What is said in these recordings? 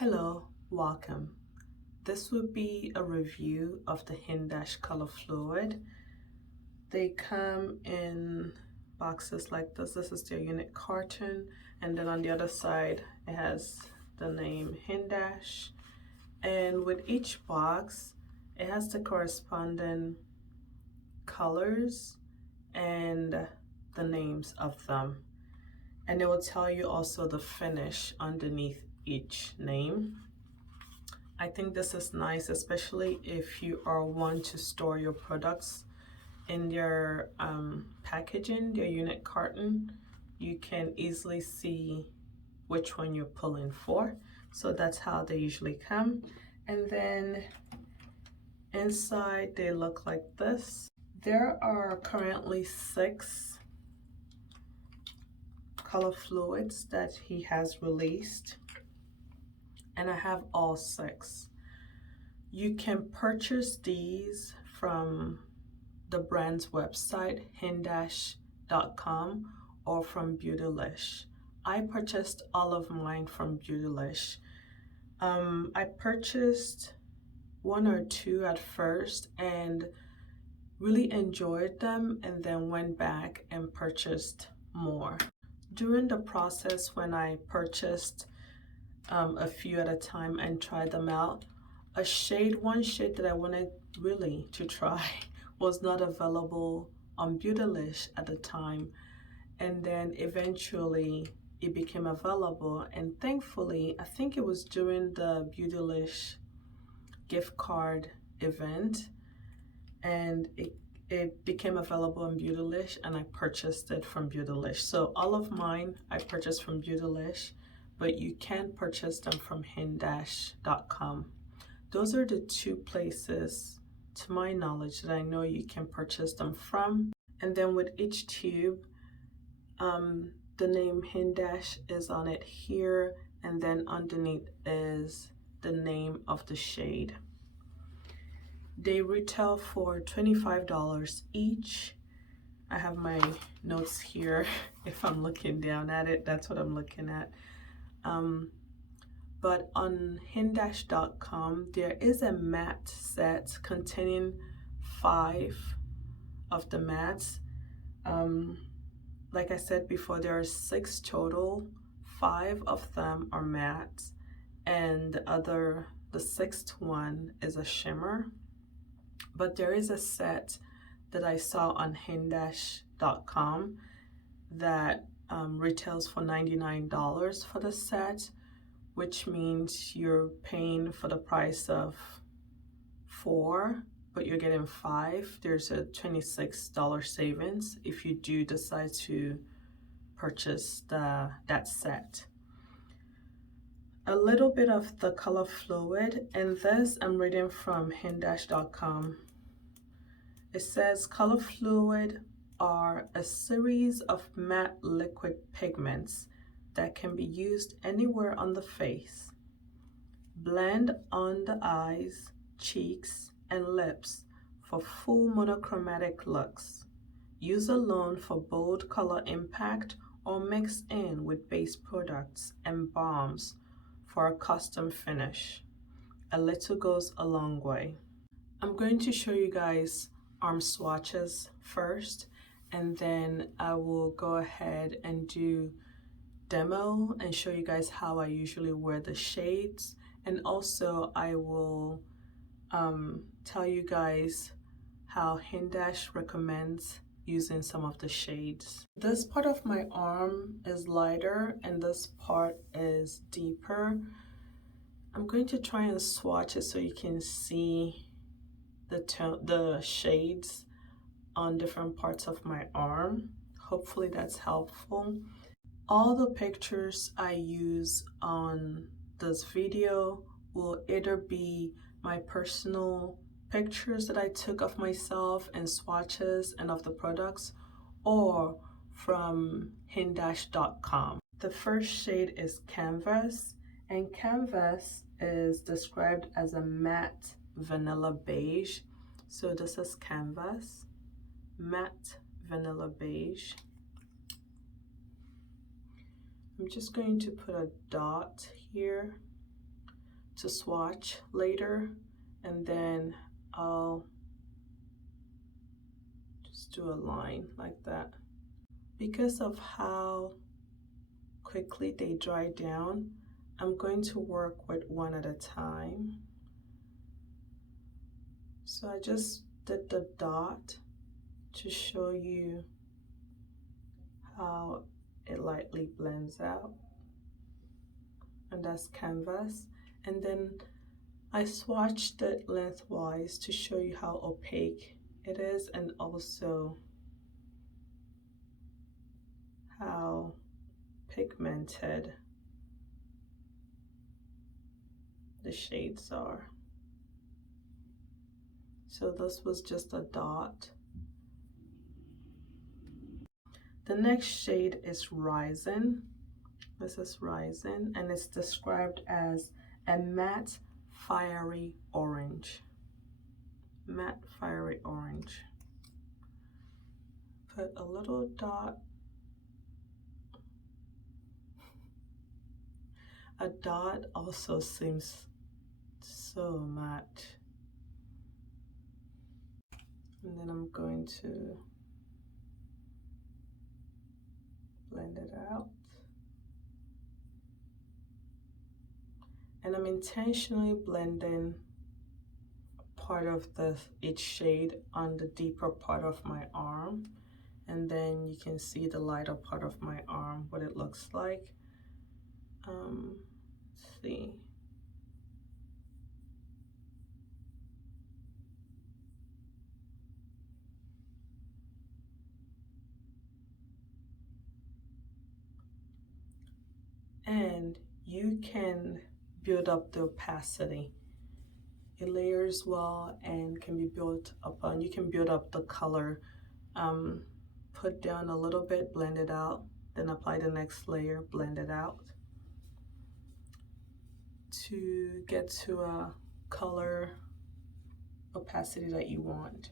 Hello, welcome. This will be a review of the Hindash Color Fluid. They come in boxes like this. This is their unit carton, and then on the other side it has the name Hindash, and with each box it has the corresponding colors and the names of them, and it will tell you also the finish underneath each name. I think this is nice, especially if you are one to store your products in their packaging, their unit carton. You can easily see which one you're pulling for. So that's how they usually come. And then inside they look like this. There are currently 6 color fluids that he has released, and I have all 6. You can purchase these from the brand's website, hindash.com, or from Beautylish. I purchased all of mine from Beautylish. I purchased 1 or 2 at first and really enjoyed them, and then went back and purchased more. During the process, when I purchased a few at a time and tried them out, one shade that I wanted really to try was not available on Beautylish at the time, and then eventually it became available, and thankfully I think it was during the Beautylish gift card event, and it became available on Beautylish, and I purchased it from Beautylish. So all of mine I purchased from Beautylish, but you can purchase them from hindash.com. Those are the 2 places, to my knowledge, that I know you can purchase them from. And then with each tube, the name Hindash is on it here, and then underneath is the name of the shade. They retail for $25 each. I have my notes here. If I'm looking down at it, that's what I'm looking at. But on hindash.com, there is a matte set containing 5 of the mattes. Like I said before, there are 6 total. 5 of them are matte, and the 6th one is a shimmer. But there is a set that I saw on hindash.com that retails for $99 for the set, which means you're paying for the price of 4, but you're getting 5. There's a $26 savings if you do decide to purchase that set. A little bit of the color fluid, and this I'm reading from hindash.com. It says color fluid are a series of matte liquid pigments that can be used anywhere on the face. Blend on the eyes, cheeks, and lips for full monochromatic looks. Use alone for bold color impact, or mix in with base products and balms for a custom finish. A little goes a long way. I'm going to show you guys arm swatches first, and then I will go ahead and do demo and show you guys how I usually wear the shades, and also I will tell you guys how Hindash recommends using some of the shades. This part of my arm is lighter and this part is deeper. I'm going to try and swatch it so you can see the shades on different parts of my arm. Hopefully that's helpful. All the pictures I use on this video will either be my personal pictures that I took of myself and swatches and of the products, or from hindash.com. The first shade is Canvas, and Canvas is described as a matte vanilla beige. So this is Canvas, matte vanilla beige. I'm just going to put a dot here to swatch later, and then I'll just do a line like that. Because of how quickly they dry down, I'm going to work with one at a time. So I just did the dot to show you how it lightly blends out, and that's canvas. And then I swatched it lengthwise to show you how opaque it is, and also how pigmented the shades are. So this was just a dot. The next shade is Rising. This is Rising, and it's described as a matte fiery orange. Matte fiery orange. Put a little dot. A dot also seems so matte. And then I'm going to blend it out. And I'm intentionally blending part of each shade on the deeper part of my arm, and then you can see the lighter part of my arm, what it looks like. Let's see. And you can build up the opacity. It layers well and can be built upon. You can build up the color. Put down a little bit, blend it out, then apply the next layer, blend it out to get to a color opacity that you want.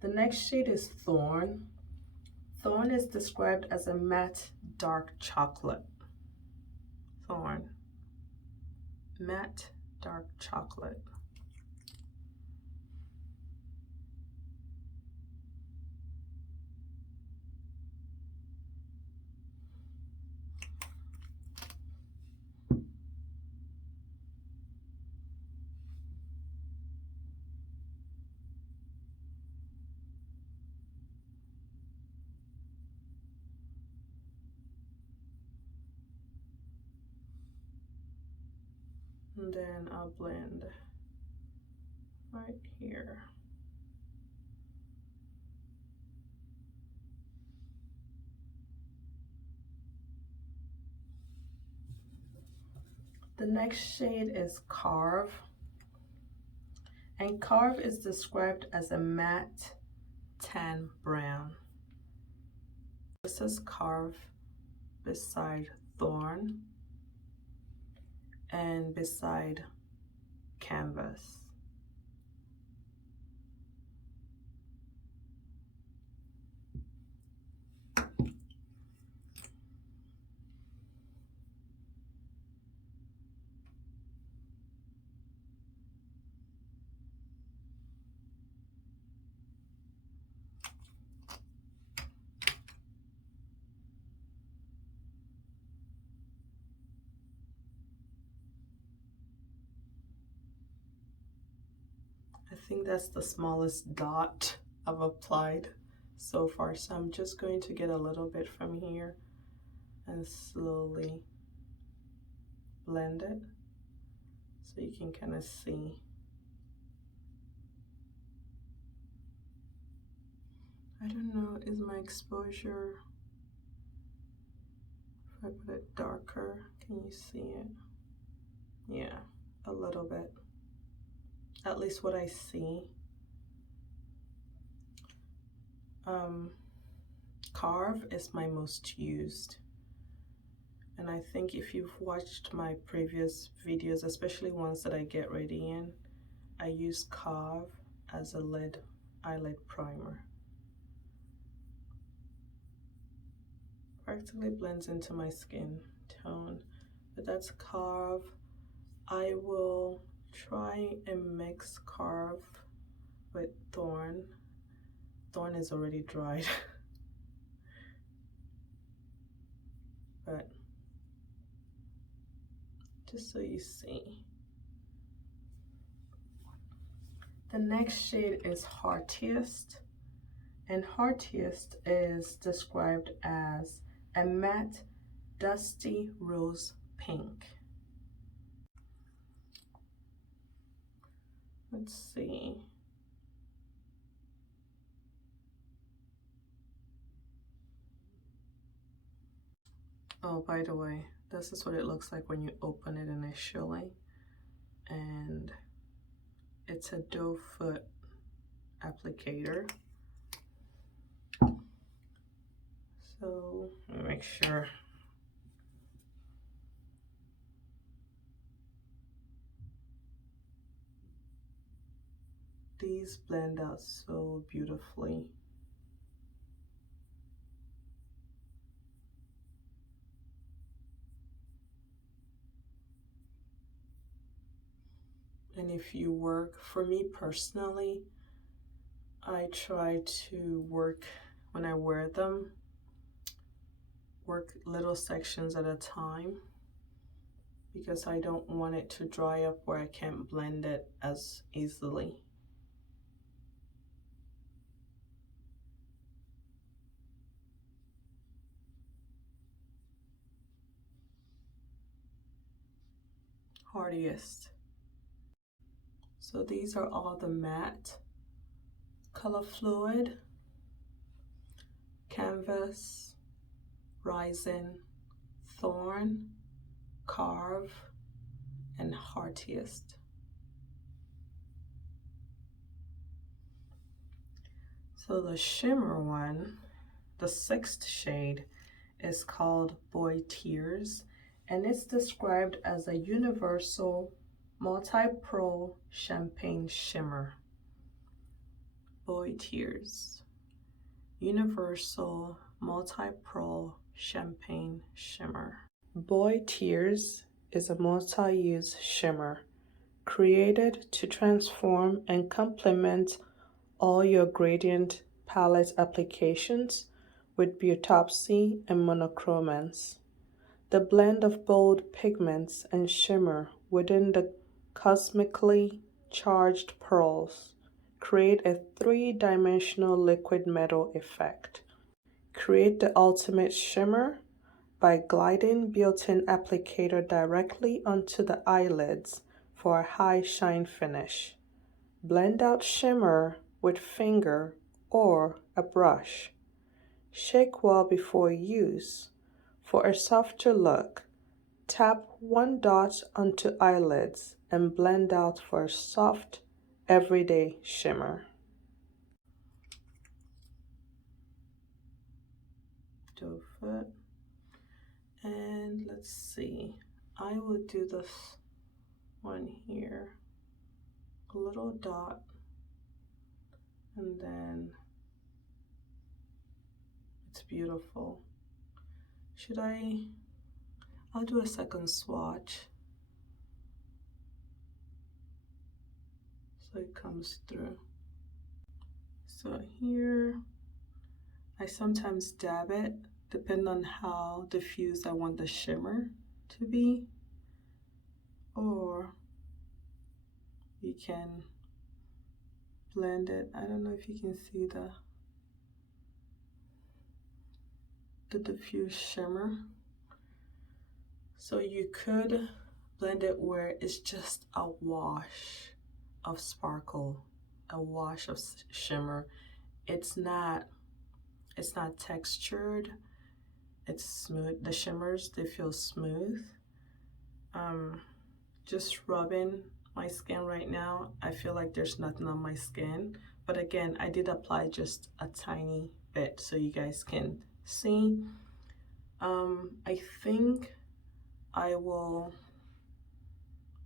The next shade is Thorn. Thorn is described as a matte dark chocolate. Thorn, matte dark chocolate. And then I'll blend right here. The next shade is Carve. And Carve is described as a matte tan brown. This is Carve beside Thorn and beside Canvas. I think that's the smallest dot I've applied so far, so I'm just going to get a little bit from here and slowly blend it so you can kind of see. I don't know, is my exposure, if I put it darker, can you see it? Yeah, a little bit. At least what I see. Carve is my most used. And I think if you've watched my previous videos, especially ones that I get ready in, I use Carve as a eyelid primer. Practically blends into my skin tone, but that's Carve. I will try and mix Carve with Thorn. Thorn is already dried. But just so you see. The next shade is Heartiest, and Heartiest is described as a matte dusty rose pink. Let's see. Oh, by the way, this is what it looks like when you open it initially, and it's a doe foot applicator. So let me make sure. These blend out so beautifully. And if you work, for me personally, I try to work, when I wear them, work little sections at a time, because I don't want it to dry up where I can't blend it as easily. Hardiest. So these are all the matte, Color Fluid, Canvas, Rising, Thorn, Carve, and Heartiest. So the shimmer one, the 6th shade, is called Boy Tears, and it's described as a universal multi-pro champagne shimmer. Boy Tears, universal multi-pro champagne shimmer. Boy Tears is a multi-use shimmer created to transform and complement all your gradient palette applications with Beautopsy and monochromance. The blend of bold pigments and shimmer within the cosmically charged pearls create a 3-dimensional liquid metal effect. Create the ultimate shimmer by gliding built-in applicator directly onto the eyelids for a high shine finish. Blend out shimmer with finger or a brush. Shake well before use. For a softer look, tap 1 dot onto eyelids and blend out for a soft, everyday shimmer. Doe foot. And let's see, I will do this one here. A little dot, and then it's beautiful. I'll do a second swatch so it comes through. So here, I sometimes dab it, depending on how diffused I want the shimmer to be, or you can blend it. I don't know if you can see the diffused shimmer. So you could blend it where it's just a wash of sparkle, a wash of shimmer. It's not textured, it's smooth. The shimmers, they feel smooth. Just rubbing my skin right now, I feel like there's nothing on my skin, but again, I did apply just a tiny bit so you guys can see. I think I will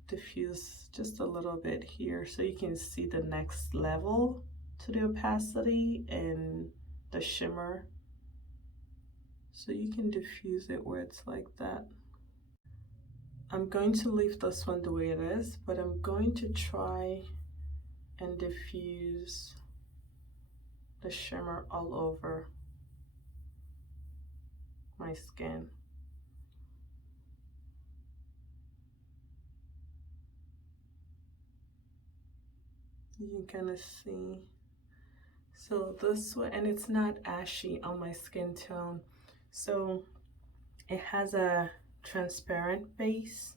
diffuse just a little bit here so you can see the next level to the opacity and the shimmer. So you can diffuse it where it's like that. I'm going to leave this one the way it is, but I'm going to try and diffuse the shimmer all over my skin. You can kind of see. So this way, and it's not ashy on my skin tone. So it has a transparent base.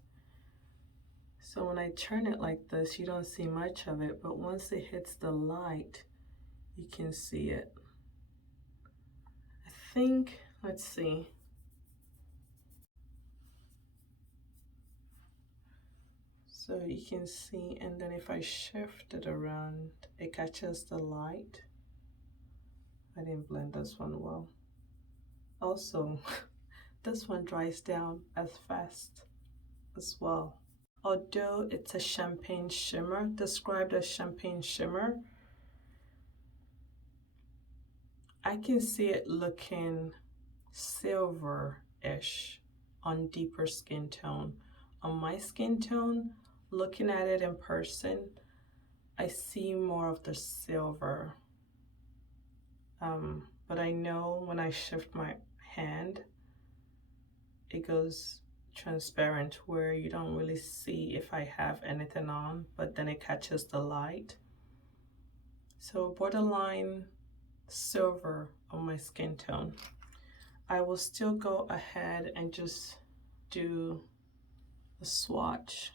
So when I turn it like this, you don't see much of it, but once it hits the light, you can see it. I think, let's see. So you can see, and then if I shift it around, it catches the light. I didn't blend this one well. Also, this one dries down as fast as well. Although it's a champagne shimmer, described as champagne shimmer, I can see it looking silver-ish on deeper skin tone. On my skin tone, looking at it in person, I see more of the silver. But I know when I shift my hand, it goes transparent where you don't really see if I have anything on, but then it catches the light. So borderline silver on my skin tone. I will still go ahead and just do a swatch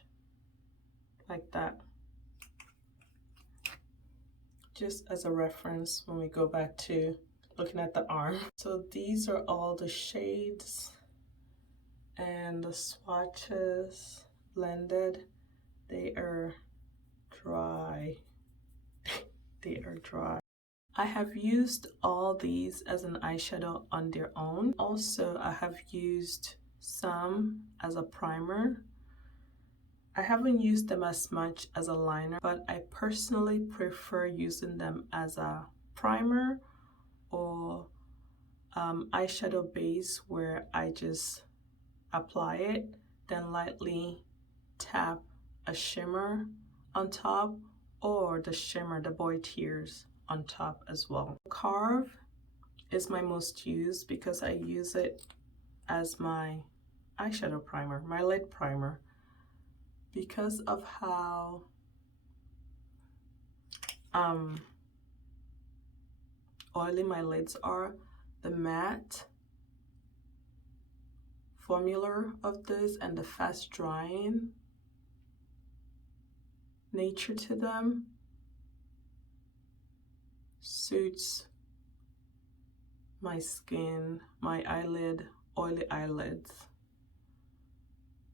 like that, just as a reference when we go back to looking at the arm. So these are all the shades and the swatches blended. They are dry. They are dry. I have used all these as an eyeshadow on their own. Also, I have used some as a primer. I haven't used them as much as a liner, but I personally prefer using them as a primer or eyeshadow base where I just apply it, then lightly tap a shimmer on top, or the shimmer, the boy tears, on top as well. Carve is my most used because I use it as my eyeshadow primer, my lid primer. Because of how oily my lids are, the matte formula of this and the fast drying nature to them suits my skin, my oily eyelids.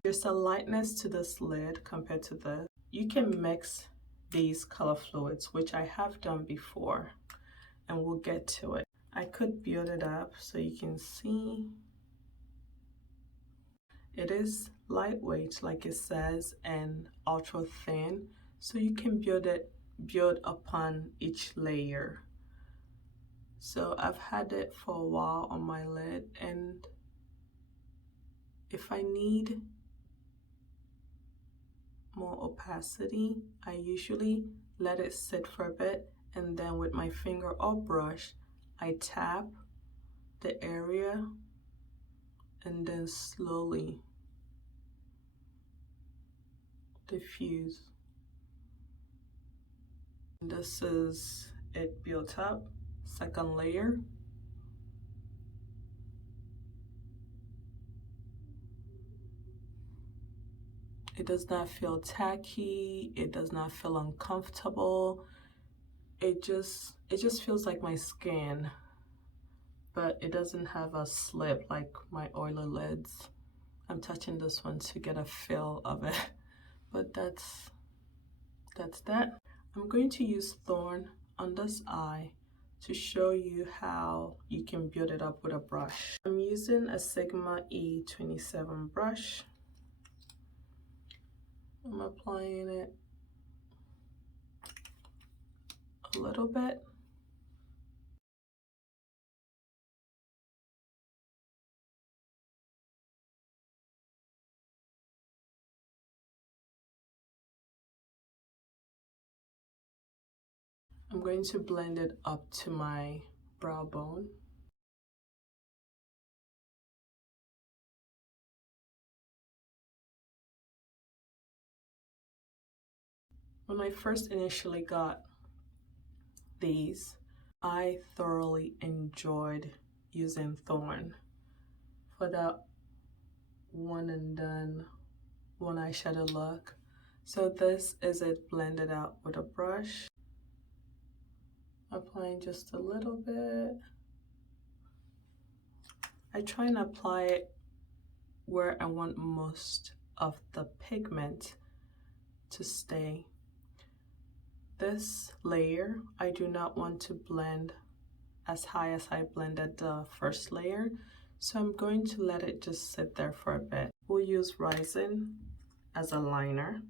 There's a lightness to this lid compared to this. You can mix these color fluids, which I have done before, and we'll get to it. I could build it up so you can see. It is lightweight, like it says, and ultra thin, so you can build upon each layer. So I've had it for a while on my lid, and if I need more opacity, I usually let it sit for a bit, and then with my finger or brush, I tap the area and then slowly diffuse. And this is it built up, second layer. It does not feel tacky, it does not feel uncomfortable. It just feels like my skin, but it doesn't have a slip like my oily lids. I'm touching this one to get a feel of it, but that's that. I'm going to use Thorn on this eye to show you how you can build it up with a brush. I'm using a Sigma E27 brush. I'm applying it a little bit. I'm going to blend it up to my brow bone. When I first initially got these, I thoroughly enjoyed using Thorn for that one and done one eyeshadow look. So this is it blended out with a brush. Applying just a little bit. I try and apply it where I want most of the pigment to stay. This layer, I do not want to blend as high as I blended the first layer, so I'm going to let it just sit there for a bit. We'll use Rising as a liner.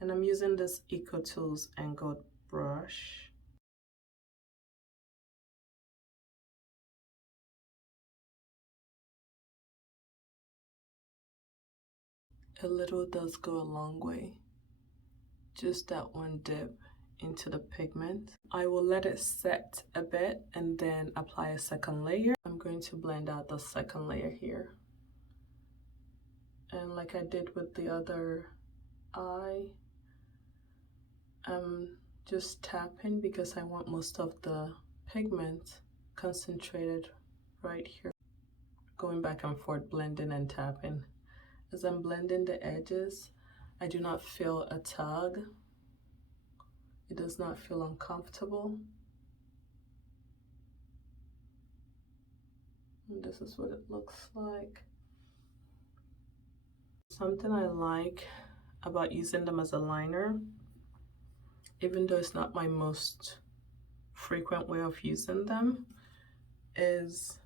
And I'm using this EcoTools angled brush. A little does go a long way. Just that one dip into the pigment. I will let it set a bit and then apply a second layer. I'm going to blend out the second layer here. And like I did with the other eye, I'm just tapping because I want most of the pigment concentrated right here. Going back and forth, blending and tapping. As I'm blending the edges, I do not feel a tug. It does not feel uncomfortable. And this is what it looks like. Something I like about using them as a liner, even though it's not my most frequent way of using them, is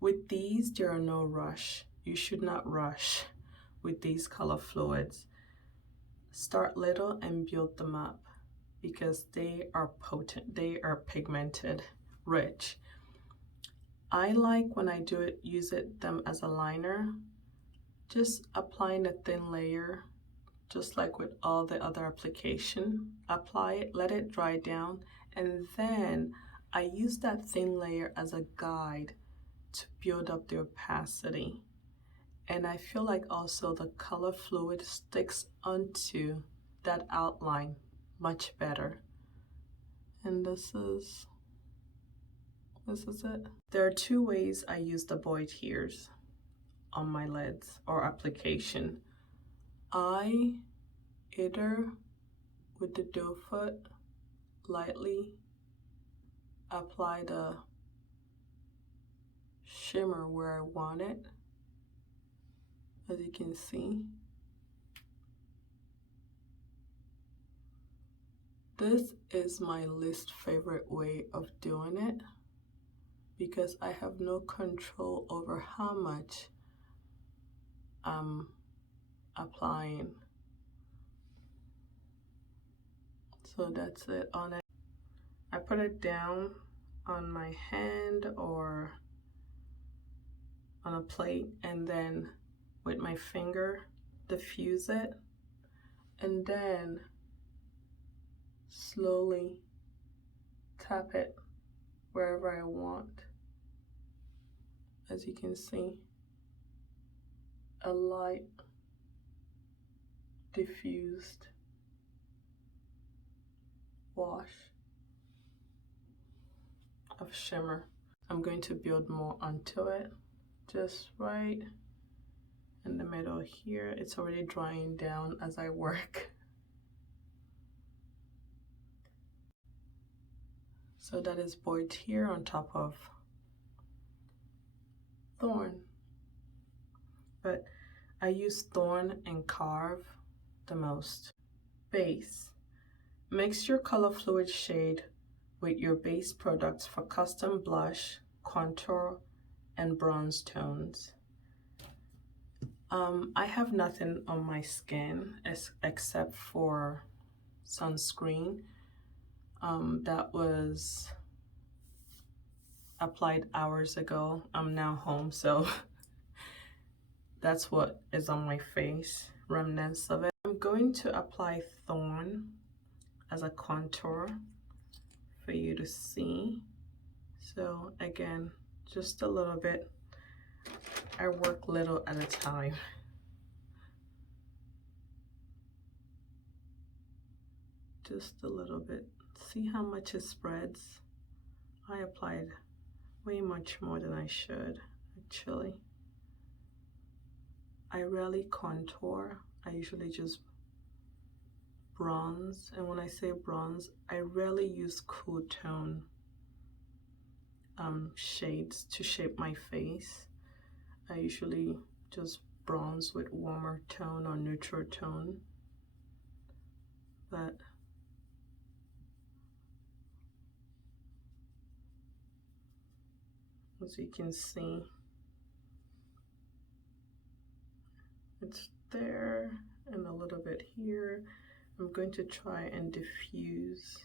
with these, there are no rush. You should not rush with these color fluids. Start little and build them up because they are potent, they are pigmented, rich. I like when I use them as a liner, just applying a thin layer, just like with all the other application. Apply it, let it dry down, and then I use that thin layer as a guide to build up the opacity. And I feel like also the color fluid sticks onto that outline much better. And this is it. There are two ways I use the void hairs on my lids or application. I either with the doe foot lightly apply the shimmer where I want it, as you can see. This is my least favorite way of doing it because I have no control over how much I'm applying. So that's it on it. I put it down on my hand or on a plate and then with my finger diffuse it and then slowly tap it wherever I want. As you can see, a light diffused wash of shimmer. I'm going to build more onto it, just right in the middle here. It's already drying down as I work. So that is void here on top of Thorn. But I use Thorn and Carve the most. Base. Mix your color fluid shade with your base products for custom blush, contour, and bronze tones. I have nothing on my skin except for sunscreen that was applied hours ago. I'm now home, so that's what is on my face, remnants of it. I'm going to apply Thorn as a contour for you to see. So again, just a little bit. I work little at a time. Just a little bit. See how much it spreads? I applied way much more than I should, actually. I rarely contour. I usually just bronze. And when I say bronze, I rarely use cool tone shades to shape my face. I usually just bronze with warmer tone or neutral tone. But as you can see, it's there and a little bit here. I'm going to try and diffuse.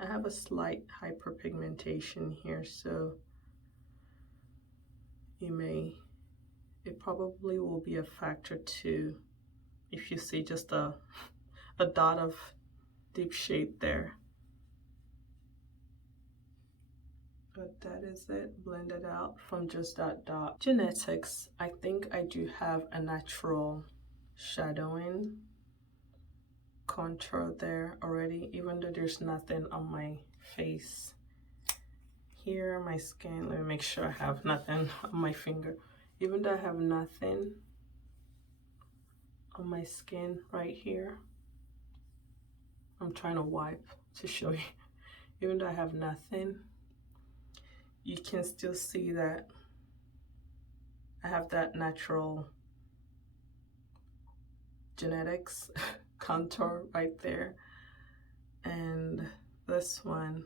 I have a slight hyperpigmentation here, so it probably will be a factor too if you see just a dot of deep shade there. But that is it, blended out from just that dot. Genetics, I think I do have a natural shadowing contour there already, even though there's nothing on my face. Here, my skin, let me make sure I have nothing on my finger. Even though I have nothing on my skin right here, I'm trying to wipe to show you. Even though I have nothing, you can still see that I have that natural genetics contour right there. And this one,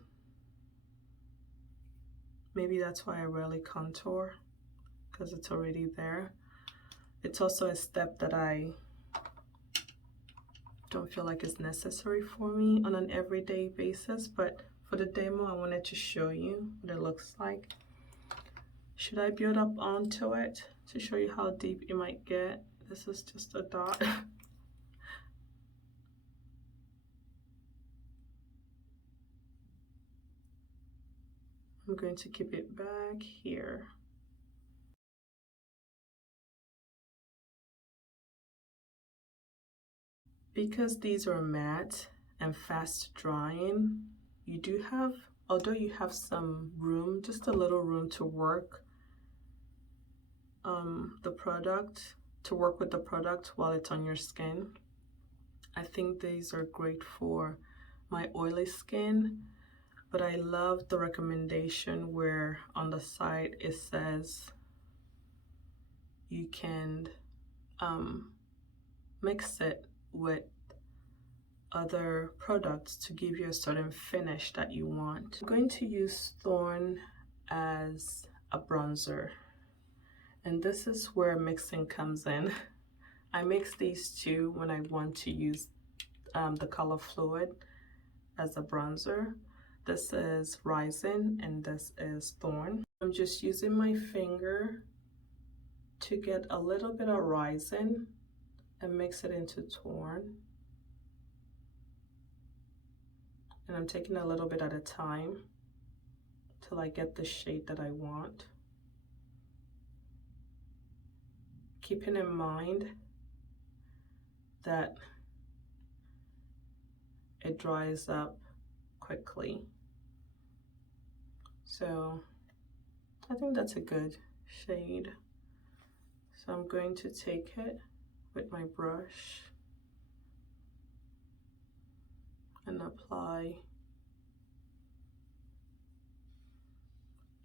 maybe that's why I rarely contour, because it's already there. It's also a step that I don't feel like is necessary for me on an everyday basis, but for the demo, I wanted to show you what it looks like. Should I build up onto it to show you how deep it might get? This is just a dot. I'm going to keep it back here. Because these are matte and fast drying, you do have, although you have some room, just a little room to work the product, to work with the product while it's on your skin. I think these are great for my oily skin, but I love the recommendation where on the side it says you can mix it with other products to give you a certain finish that you want. I'm going to use Thorn as a bronzer, and this is where mixing comes in. I mix these two when I want to use the color fluid as a bronzer. This is Rising and this is Thorn. I'm just using my finger to get a little bit of Rising and mix it into Thorn. And I'm taking a little bit at a time till I get the shade that I want. Keeping in mind that it dries up quickly. So I think that's a good shade. So I'm going to take it with my brush and apply.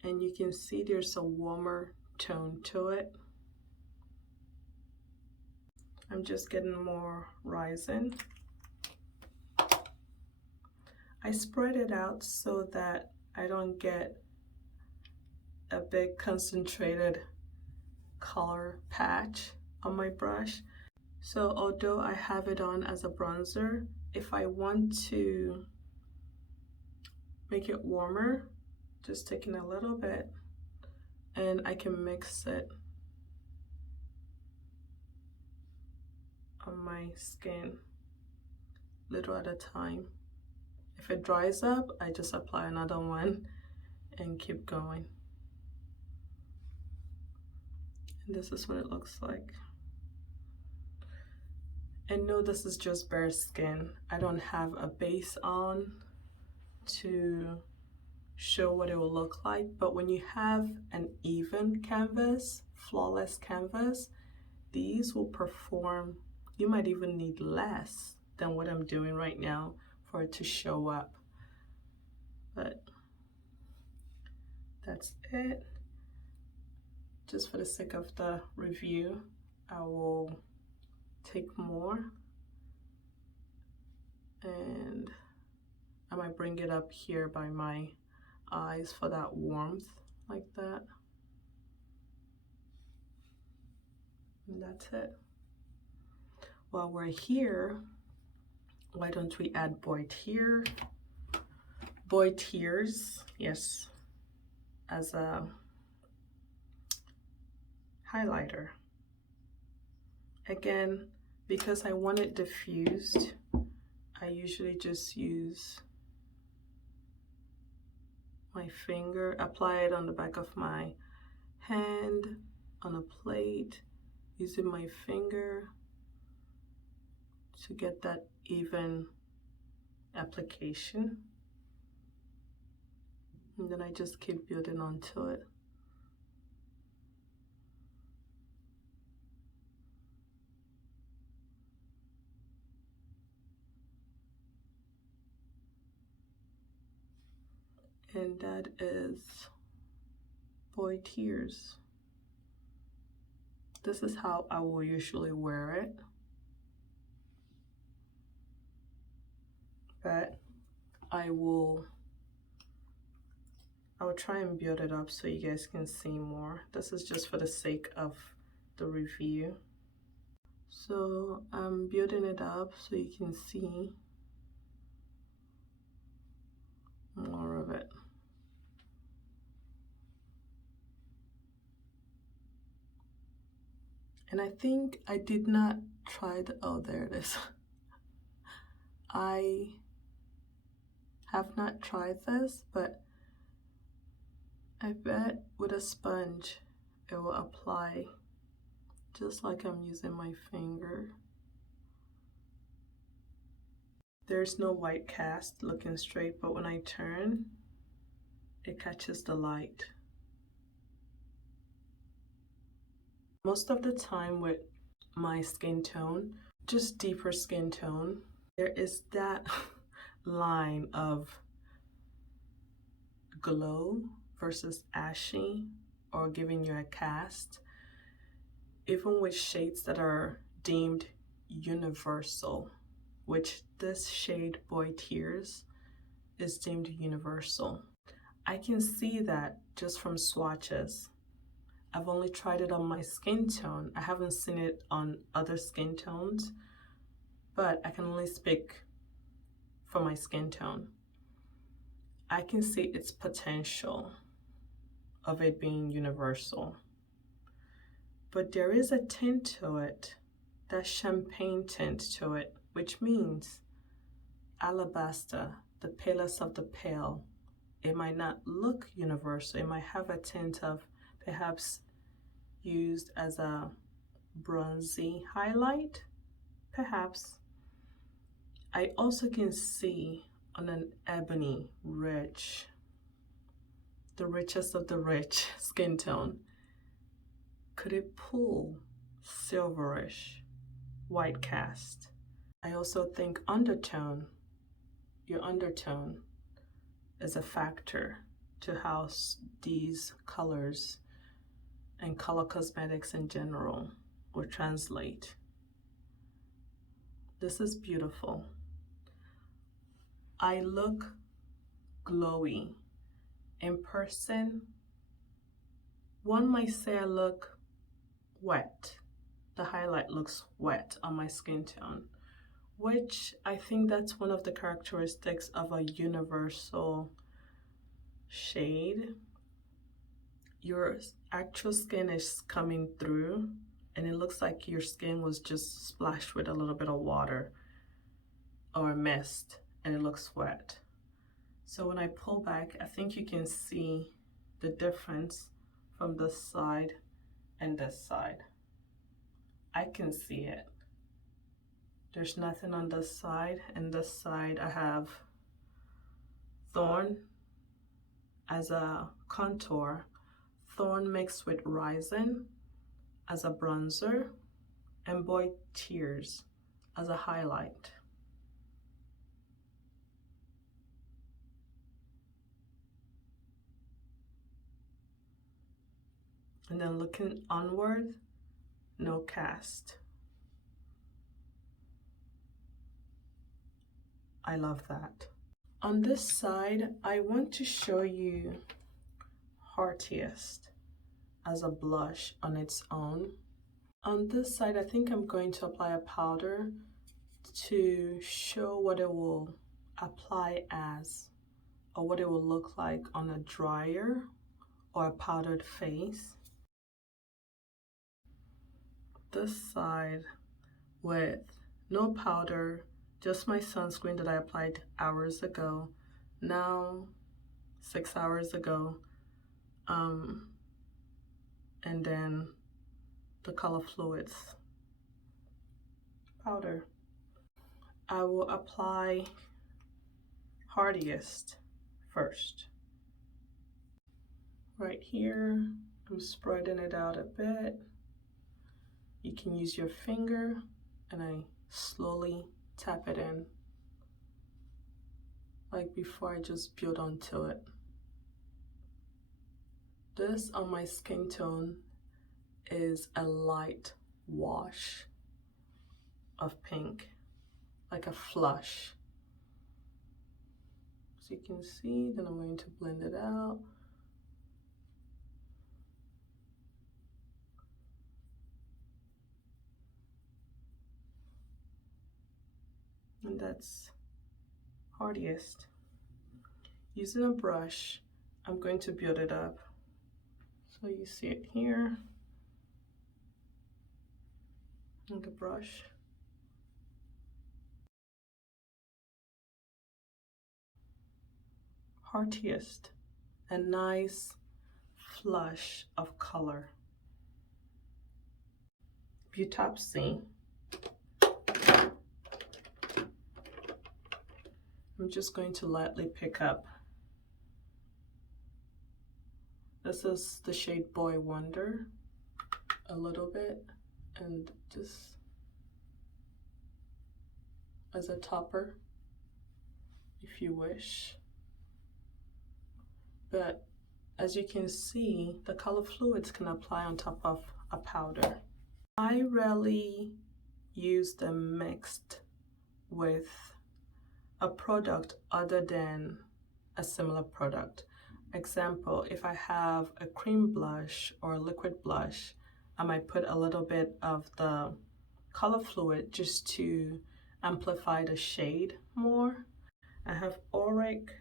And you can see there's a warmer tone to it. I'm just getting more Rising. I spread it out so that I don't get a big concentrated color patch on my brush. So although I have it on as a bronzer, if I want to make it warmer, just taking a little bit and I can mix it on my skin, little at a time. If it dries up, I just apply another one and keep going. And this is what it looks like. And no, this is just bare skin. I don't have a base on to show what it will look like, but when you have an even canvas, flawless canvas, these will perform. You might even need less than what I'm doing right now for it to show up. But that's it. Just for the sake of the review, I will take more and I might bring it up here by my eyes for that warmth, like that. And that's it. While we're here, why don't we add boy tears, yes, as a highlighter. Again, because I want it diffused, I usually just use my finger, apply it on the back of my hand, on a plate, using my finger to get that even application. And then I just keep building onto it. And that is Boy Tears. This is how I will usually wear it. But I will try and build it up so you guys can see more. This is just for the sake of the review. So I'm building it up so you can see more of it. And I think I did not try the, oh, there it is. I have not tried this, but I bet with a sponge it will apply just like I'm using my finger. There's no white cast looking straight, but when I turn, it catches the light. Most of the time with my skin tone, just deeper skin tone, there is that line of glow versus ashy or giving you a cast, even with shades that are deemed universal, which this shade Boy Tears is deemed universal. I can see that just from swatches. I've only tried it on my skin tone. I haven't seen it on other skin tones, but I can only speak for my skin tone. I can see its potential of it being universal. But there is a tint to it, that champagne tint to it, which means alabaster, the palest of the pale. It might not look universal. It might have a tint of perhaps used as a bronzy highlight, perhaps. I also can see on an ebony rich, the richest of the rich skin tone, could it pull silverish white cast? I also think undertone, your undertone is a factor to how these colors and color cosmetics in general will translate. This is beautiful. I look glowy. In person, one might say I look wet. The highlight looks wet on my skin tone, which I think that's one of the characteristics of a universal shade. Your actual skin is coming through and it looks like your skin was just splashed with a little bit of water or a mist, and it looks wet. So when I pull back, I think you can see the difference from this side and this side. I can see it. There's nothing on this side, and this side I have Thorn as a contour, Thorn mixed with Rising as a bronzer, and Boy Tears as a highlight. And then looking onward, No Cast. I love that. On this side, I want to show you Heartiest as a blush on its own. On this side, I think I'm going to apply a powder to show what it will apply as, or what it will look like on a drier or a powdered face. This side with no powder, just my sunscreen that I applied hours ago, now 6 hours ago, and then the Color Fluids powder. I will apply Heartiest first. Right here, I'm spreading it out a bit. You can use your finger, and I slowly tap it in, like before I just build onto it. This on my skin tone is a light wash of pink, like a flush. So you can see, then I'm going to blend it out. And that's Heartiest. Using a brush, I'm going to build it up. So you see it here on the brush. Heartiest, a nice flush of color. Beautopsy. I'm just going to lightly pick up. This is the shade Boy Wonder, a little bit, and just as a topper, if you wish. But as you can see, the Color Fluids can apply on top of a powder. I rarely use them mixed with a product other than a similar product. Example, if I have a cream blush or a liquid blush, I might put a little bit of the Color Fluid just to amplify the shade more. I have Auric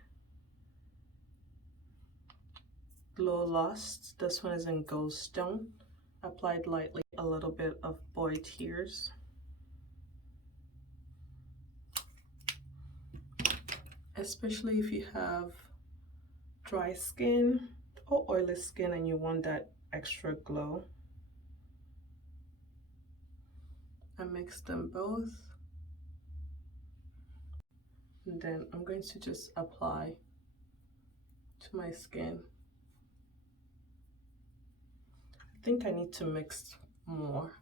Glow Lust. This one is in Goldstone. Applied lightly a little bit of Boy Tears. Especially if you have dry skin or oily skin and you want that extra glow. I mix them both, and then I'm going to just apply to my skin. I think I need to mix more.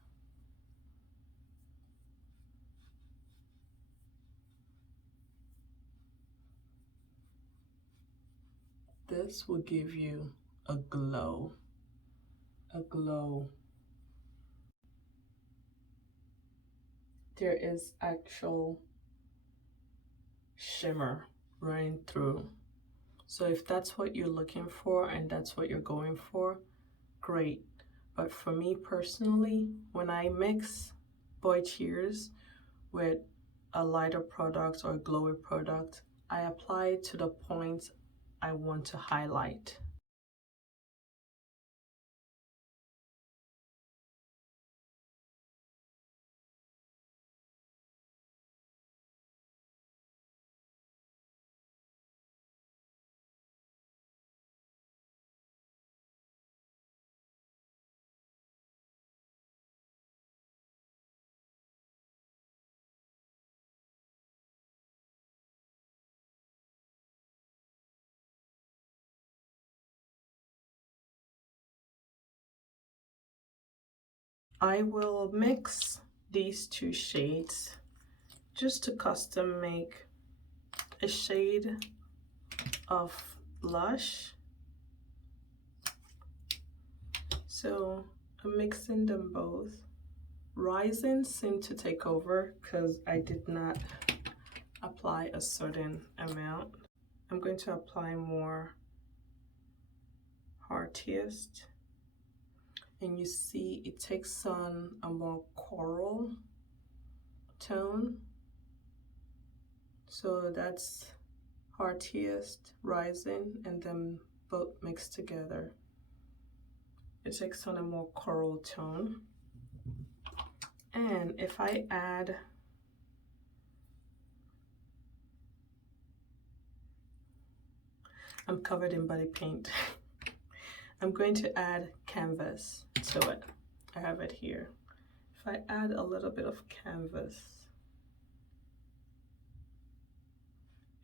This will give you a glow, a glow. There is actual shimmer running through. So if that's what you're looking for and that's what you're going for, great. But for me personally, when I mix Boy Tears with a lighter product or a glowy product, I apply it to the points I want to highlight. I will mix these two shades just to custom make a shade of blush. So I'm mixing them both. Rising seemed to take over because I did not apply a certain amount. I'm going to apply more Heartiest, and you see it takes on a more coral tone. So that's Heartiest, Rising, and then both mixed together. It takes on a more coral tone. And if I add I'm covered in body paint. I'm going to add canvas to it. I have it here. If I add a little bit of canvas,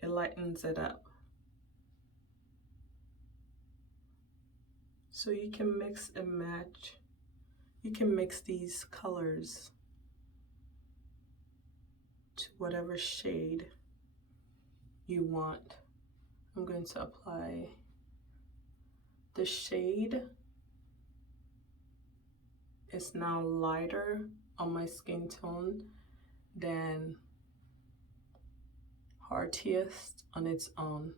it lightens it up. So you can mix and match. You can mix these colors to whatever shade you want. I'm going to apply the shade. Is now lighter on my skin tone than Heartiest on its own.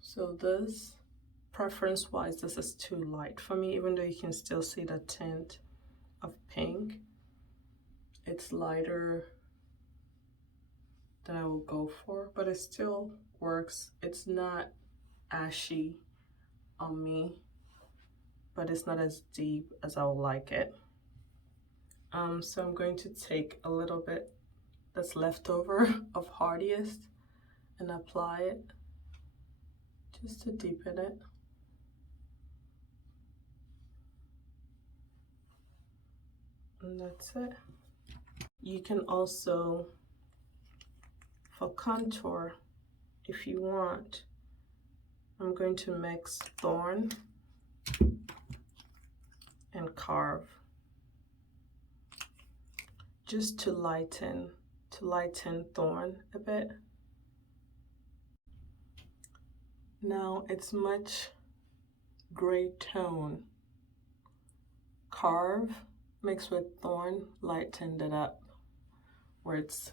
So this, preference-wise, this is too light for me, even though you can still see the tint of pink. It's lighter than I will go for, but it still works. It's not ashy on me, but it's not as deep as I would like it. So I'm going to take a little bit that's left over of Heartiest and apply it just to deepen it. And that's it. You can also, for contour, if you want, I'm going to mix Thorn and Carve just to lighten Thorn a bit. Now it's much gray tone. Carve mixed with Thorn lightened it up where it's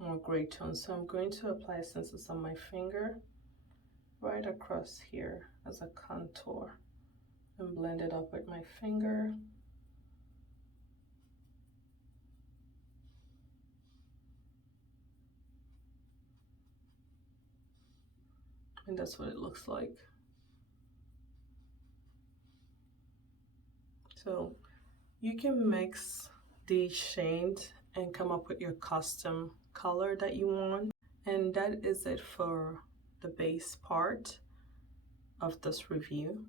more gray tone. So I'm going to apply, since it's on my finger, right across here as a contour and blend it up with my finger. And that's what it looks like. So you can mix these shades and come up with your custom color that you want. And that is it for the base part of this review.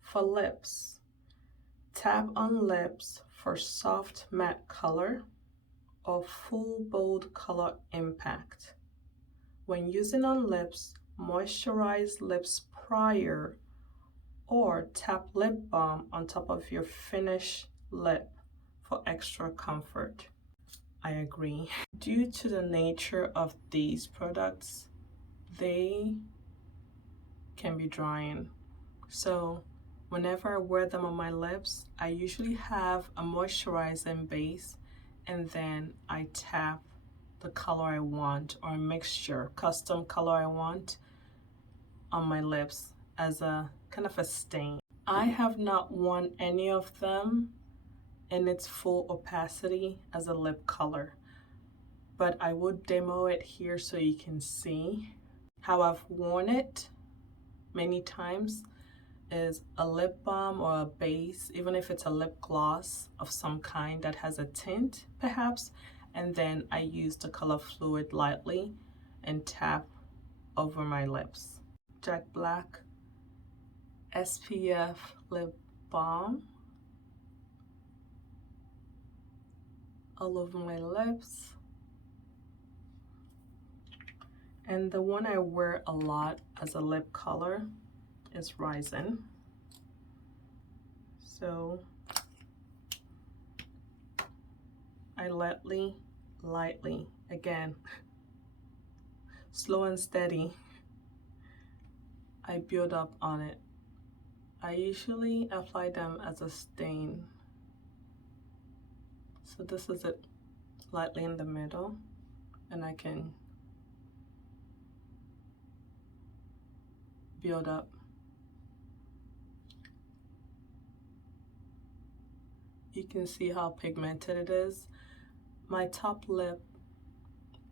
For lips, tap on lips for soft matte color or full bold color impact. When using on lips, moisturize lips prior or tap lip balm on top of your finished lip for extra comfort. I agree. Due to the nature of these products, they can be drying. So whenever I wear them on my lips, I usually have a moisturizing base and then I tap the color I want, or a mixture, custom color I want on my lips as a kind of a stain. I have not worn any of them in its full opacity as a lip color, but I would demo it here so you can see how I've worn it many times. Is a lip balm or a base, even if it's a lip gloss of some kind that has a tint perhaps, and then I use the color fluid lightly and tap over my lips. Jack Black SPF lip balm all over my lips, And the one I wear a lot as a lip color is Rising. So I lightly, again, slow and steady, I build up on it. I usually apply them as a stain. So this is it, lightly in the middle, and I can build up. You can see how pigmented it is. My top lip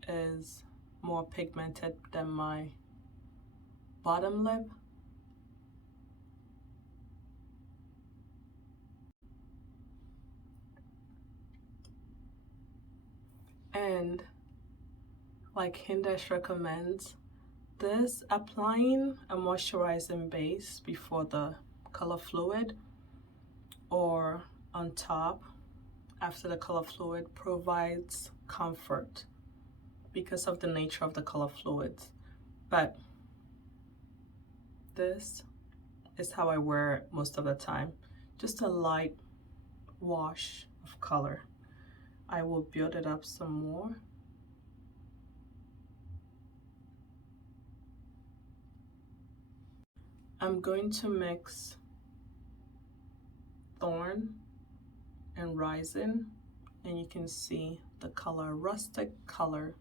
is more pigmented than my bottom lip. And like Hindash recommends, this applying a moisturizing base before the color fluid or on top after the color fluid provides comfort because of the nature of the color fluids. But this is how I wear it most of the time. Just a light wash of color. I will build it up some more. I'm going to mix Thorn and Rising, and you can see the color, rustic color,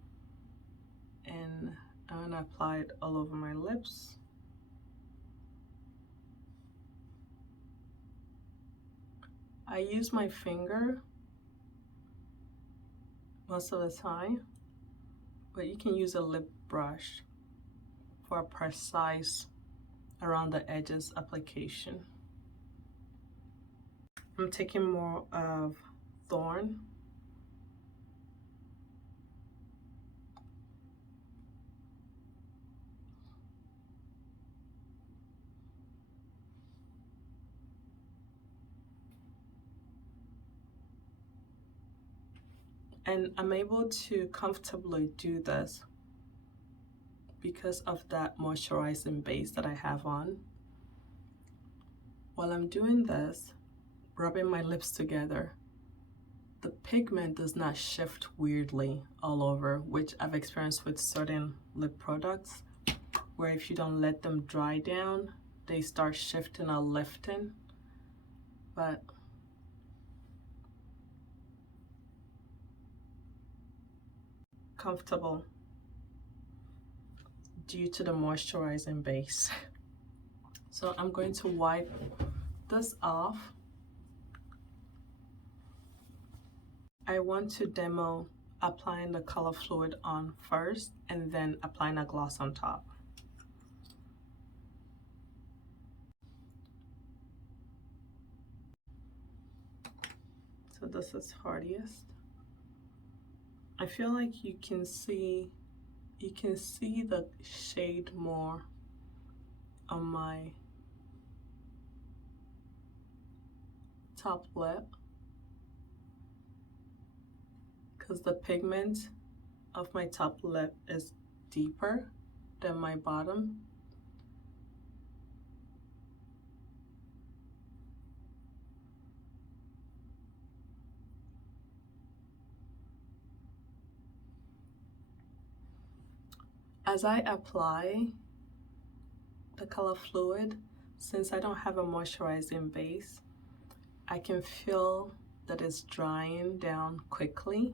and I'm gonna apply it all over my lips. I use my finger most of the time, but you can use a lip brush for a precise around the edges application. I'm taking more of Thorn. And I'm able to comfortably do this because of that moisturizing base that I have on. While I'm doing this, rubbing my lips together, the pigment does not shift weirdly all over, which I've experienced with certain lip products, where if you don't let them dry down, they start shifting or lifting. But comfortable due to the moisturizing base. So I'm going to wipe this off. I want to demo applying the color fluid on first and then applying a gloss on top. So this is Hardiest. I feel like you can see the shade more on my top lip because the pigment of my top lip is deeper than my bottom. As I apply the color fluid, since I don't have a moisturizing base, I can feel that it's drying down quickly.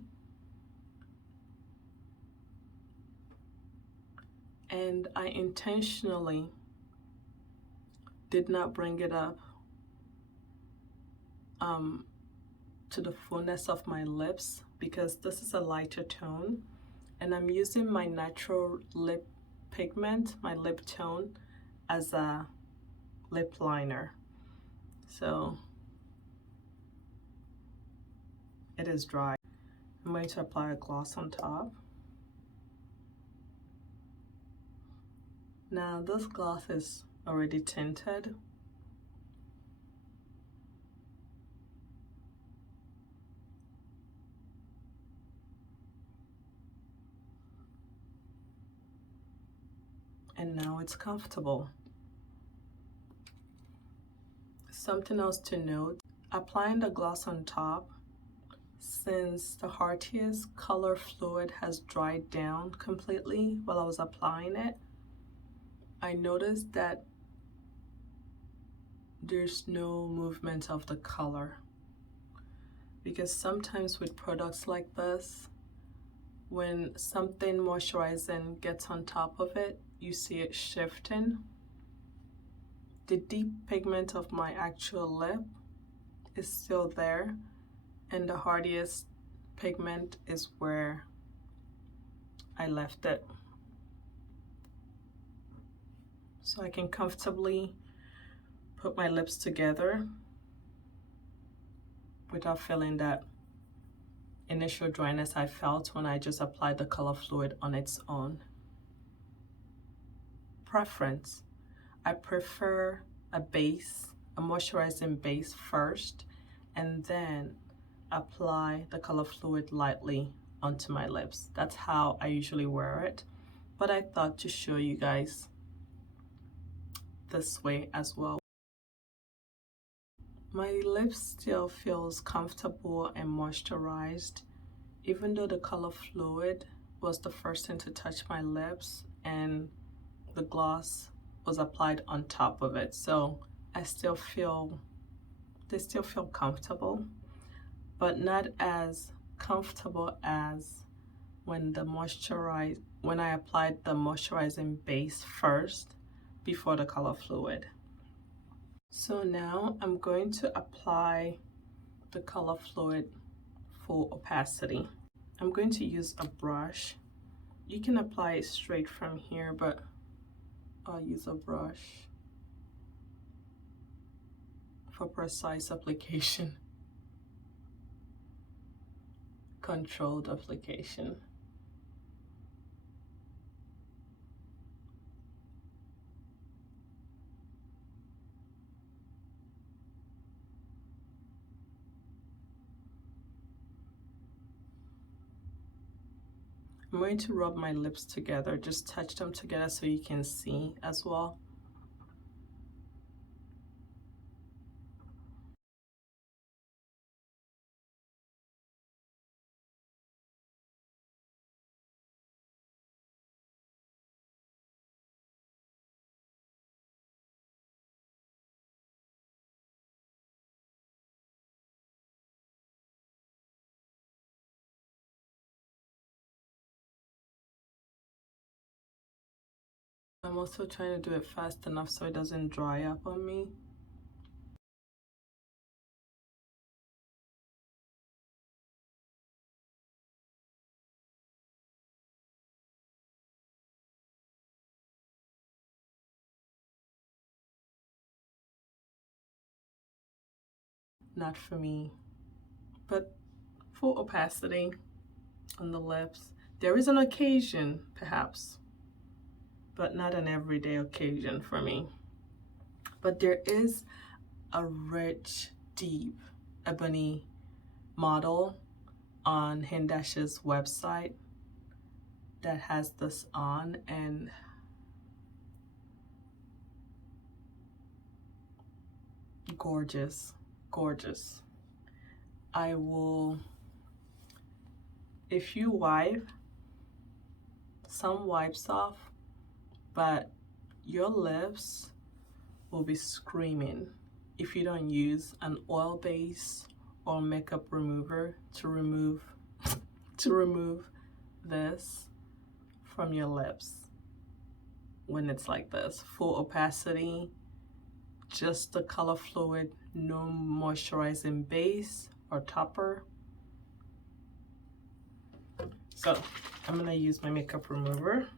And I intentionally did not bring it up to the fullness of my lips because this is a lighter tone. And I'm using my natural lip pigment, my lip tone, as a lip liner. So it is dry. I'm going to apply a gloss on top. Now this gloss is already tinted. and now it's comfortable. Something else to note, applying the gloss on top, since the Swatches Color Fluid has dried down completely while I was applying it, I noticed that there's no movement of the color. Because sometimes with products like this, when something moisturizing gets on top of it, you see it shifting. The deep pigment of my actual lip is still there, and the hardiest pigment is where I left it. So I can comfortably put my lips together without feeling that initial dryness I felt when I just applied the color fluid on its own. Preference. I prefer a base, a moisturizing base first, and then apply the color fluid lightly onto my lips. That's how I usually wear it, but I thought to show you guys this way as well. My lips still feels comfortable and moisturized, even though the color fluid was the first thing to touch my lips and the gloss was applied on top of it. So I still feel, they still feel comfortable, but not as comfortable as when I applied the moisturizing base first before the color fluid. So now I'm going to apply the color fluid full opacity. I'm going to use a brush. You can apply it straight from here, but I'll use a brush for precise application, controlled application. I'm going to rub my lips together, just touch them together so you can see as well. I'm also trying to do it fast enough so it doesn't dry up on me. Not for me, but full opacity on the lips. There is an occasion, perhaps, but not an everyday occasion for me. But there is a rich, deep ebony model on Hindash's website that has this on, and gorgeous, gorgeous. I will, if you wipe, some wipes off, but your lips will be screaming if you don't use an oil base or makeup remover to remove this from your lips when it's like this. Full opacity, just the color fluid, no moisturizing base or topper. So I'm gonna use my makeup remover.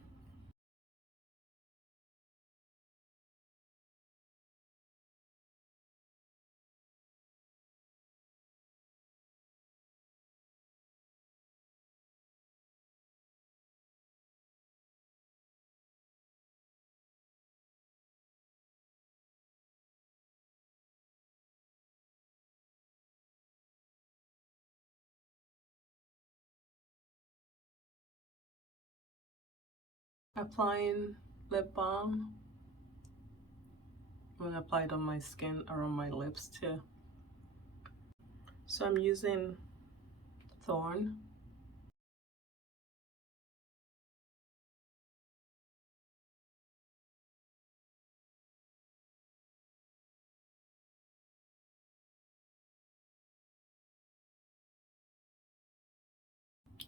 Applying lip balm. I'm gonna apply it on my skin, around my lips too. So I'm using Thorn.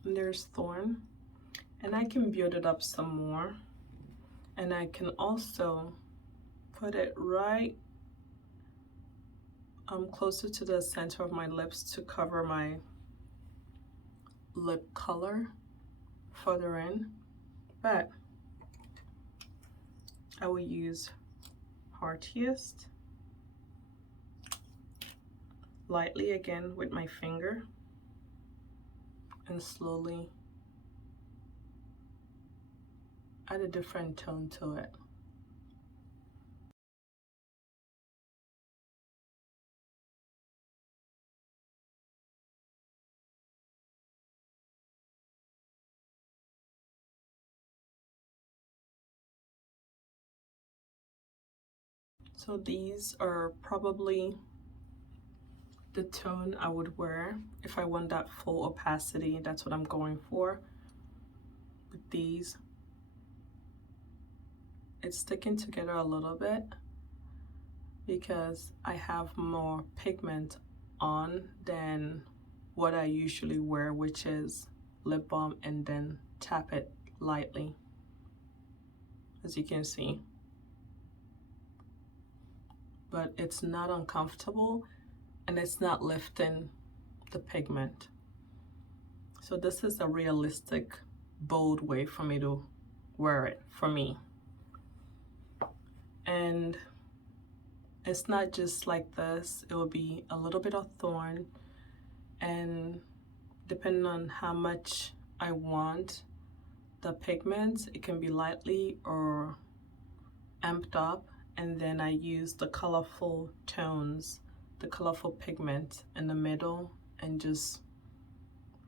And there's Thorn. And I can build it up some more. And I can also put it right closer to the center of my lips to cover my lip color further in. But I will use Heartiest lightly again with my finger and slowly add a different tone to it. So these are probably the tone I would wear if I want that full opacity. That's what I'm going for with these. It's sticking together a little bit because I have more pigment on than what I usually wear, which is lip balm and then tap it lightly, as you can see. But it's not uncomfortable and it's not lifting the pigment. So this is a realistic, bold way for me to wear it, for me. And it's not just like this, it will be a little bit of Thorn, and depending on how much I want the pigments, it can be lightly or amped up, and then I use the colorful tones, the colorful pigment in the middle, and just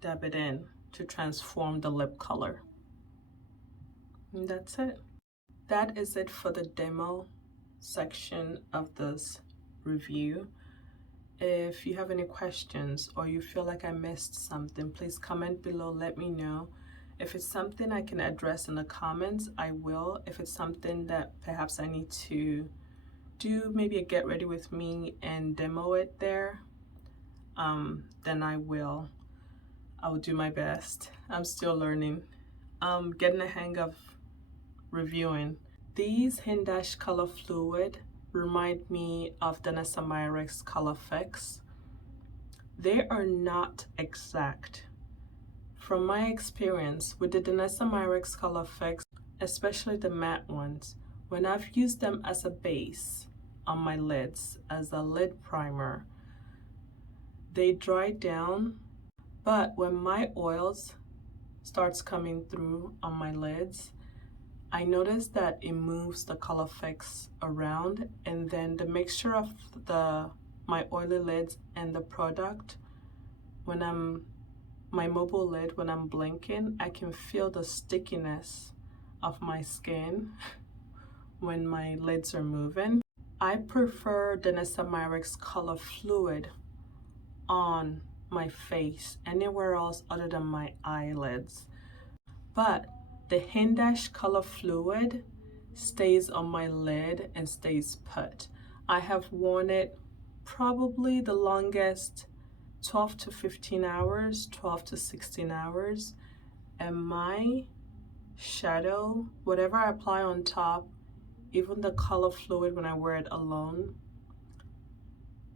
dab it in to transform the lip color. And that's it. That is it for the demo section of this review. If you have any questions or you feel like I missed something, please comment below, let me know. If it's something I can address in the comments, I will. If it's something that perhaps I need to do, maybe a get ready with me and demo it there, then I will do my best. I'm still learning, getting the hang of reviewing. These Hindash color fluid remind me of Danessa Myricks Colofix. They are not exact. From my experience with the Danessa Myricks Colofix, especially the matte ones, when I've used them as a base on my lids, as a lid primer, they dry down. But when my oils starts coming through on my lids, I noticed that it moves the Colofix around, and then the mixture of my oily lids and the product, when my mobile lid, when I'm blinking, I can feel the stickiness of my skin when my lids are moving. I prefer Danessa Myricks Color Fluid on my face, anywhere else other than my eyelids. But the Hindash Color Fluid stays on my lid and stays put. I have worn it probably the longest 12 to 15 hours, 12 to 16 hours, and my shadow, whatever I apply on top, even the color fluid when I wear it alone,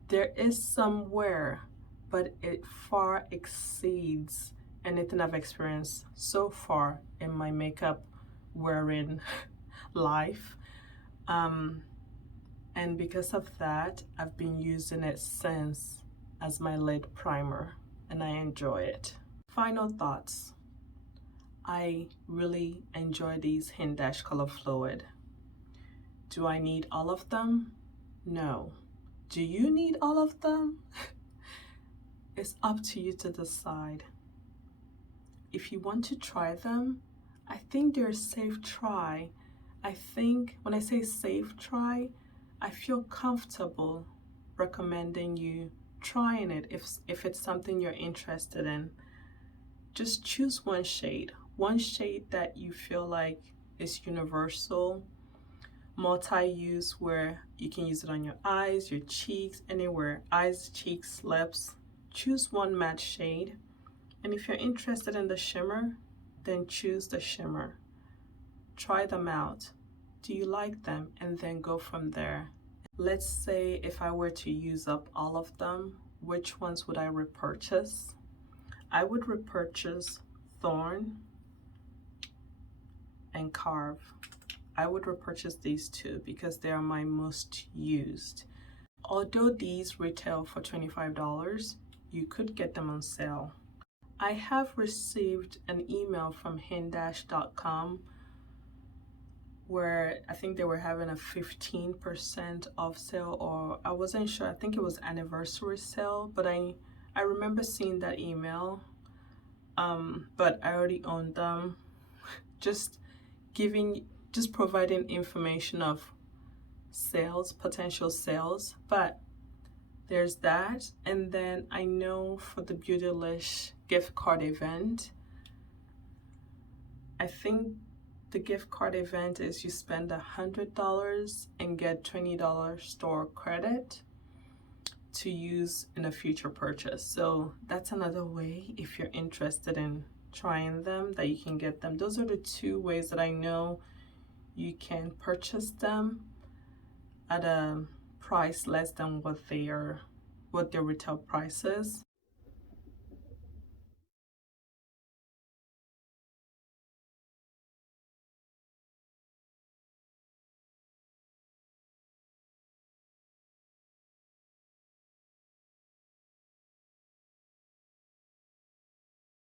there is some wear, but it far exceeds anything I've experienced so far in my makeup wearing life. And because of that, I've been using it since as my lid primer, and I enjoy it. Final thoughts. I really enjoy these Hindash Color Fluid. Do I need all of them? No. Do you need all of them? It's up to you to decide. If you want to try them, I think they're a safe try I think when I say safe try, I feel comfortable recommending you trying it if it's something you're interested in. Just choose one shade that you feel like is universal, multi-use, where you can use it on your eyes, your cheeks, anywhere, eyes, cheeks, lips. Choose one matte shade, and if you're interested in the shimmer, then choose the shimmer. Try them out. Do you like them? And then go from there. Let's say if I were to use up all of them, which ones would I repurchase? I would repurchase Thorn and Carve. I would repurchase these two because they are my most used. Although these retail for $25, you could get them on sale. I have received an email from Hindash.com where I think they were having a 15% off sale, or I wasn't sure, I think it was anniversary sale, but I remember seeing that email, but I already owned them. Just providing information of sales, potential sales, but there's that. And then I know for the Beautylish gift card event, I think the gift card event is you spend $100 and get $20 store credit to use in a future purchase. So that's another way, if you're interested in trying them, that you can get them. Those are the two ways that I know you can purchase them at a price less than what their retail price is.